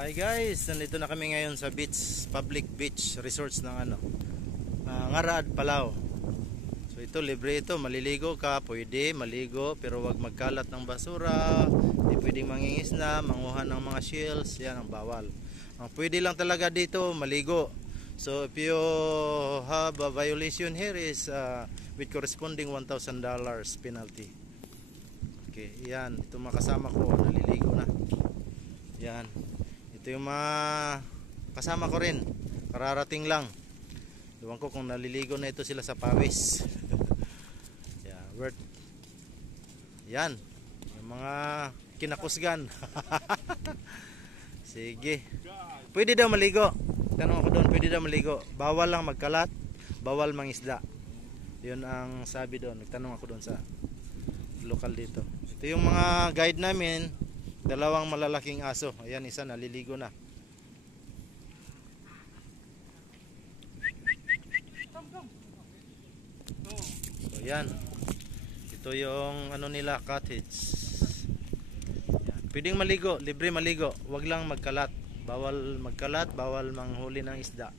Hi guys, nandito na kami ngayon sa beach, public beach resorts ng Ngaraad, Palau. So ito libre ito, maliligo ka, pwede maligo pero wag magkalat ng basura, hindi pwedeng mangingisda, manguha ng mga shells, yan ang bawal. Ang pwede lang talaga dito maligo. So if you have a violation here is with corresponding $1,000 penalty. Okay, yan, ito mga kasama ko, naliligo na. Yan. Ito yung mga kasama ko rin. Kararating lang. Ewan ko kung naliligo na ito sila sa pawis. Yeah, worth. Yan. Yung mga kinakusgan. Sige. Pwede daw maligo. Tanong ako doon, pwede daw maligo. Bawal lang magkalat. Bawal mangisda. Yun ang sabi doon. Nagtanong ako doon sa lokal dito. Ito yung mga guide namin. Dalawang malalaking aso. Ayan, isa naliligo na. So yan. Ito yung ano nila, cottage. Yan. Pwedeng maligo, libre maligo. Huwag lang magkalat. Bawal magkalat, bawal manghuli ng isda.